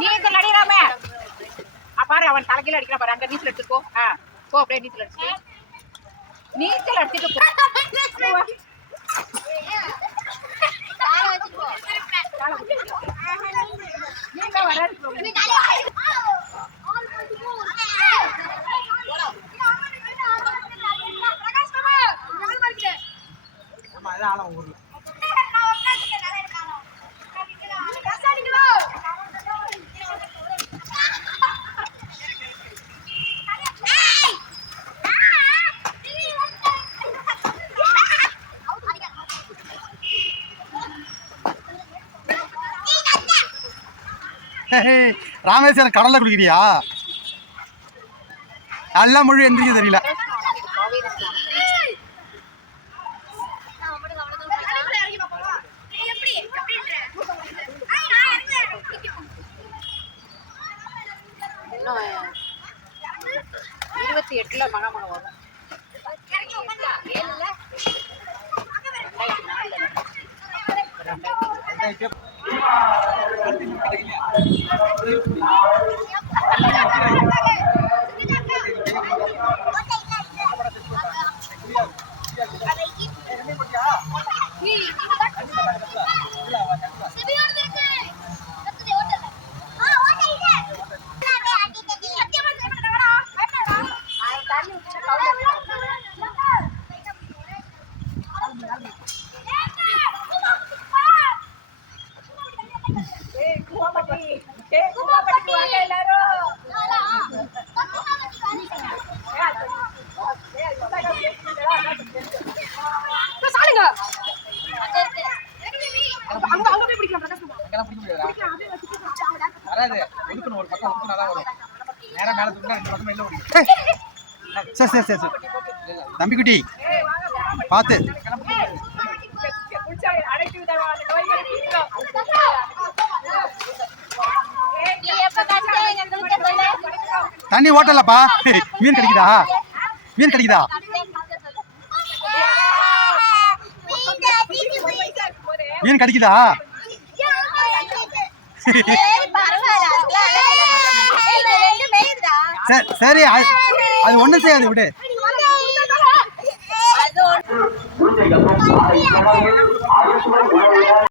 நீச்சல் அடிக்கிறாமே பாரு, அவன் தலைகீழ அடிக்கிறான் பாரு. அங்க நீச்சல் எடுத்துக்கோ. போ அப்படியே நீச்சல் அடிச்சு நீச்சல் அடிச்சுட்டு ராமேஸ்வரம் கடல்ல குடிக்கிறியா? எல்லா மொழி எந்திரிக்க தெரியல. இன்னும் 28 மகாமகம் வரும். தம்பி குட்டி பார்த்து தண்ணி ஓட்டலப்பா. மீன் கிடைக்குதா? மீன் கிடைக்குதா? மீன் கிடைக்குதா? சரி, அது ஒண்ணும் செய்யாது, விடு.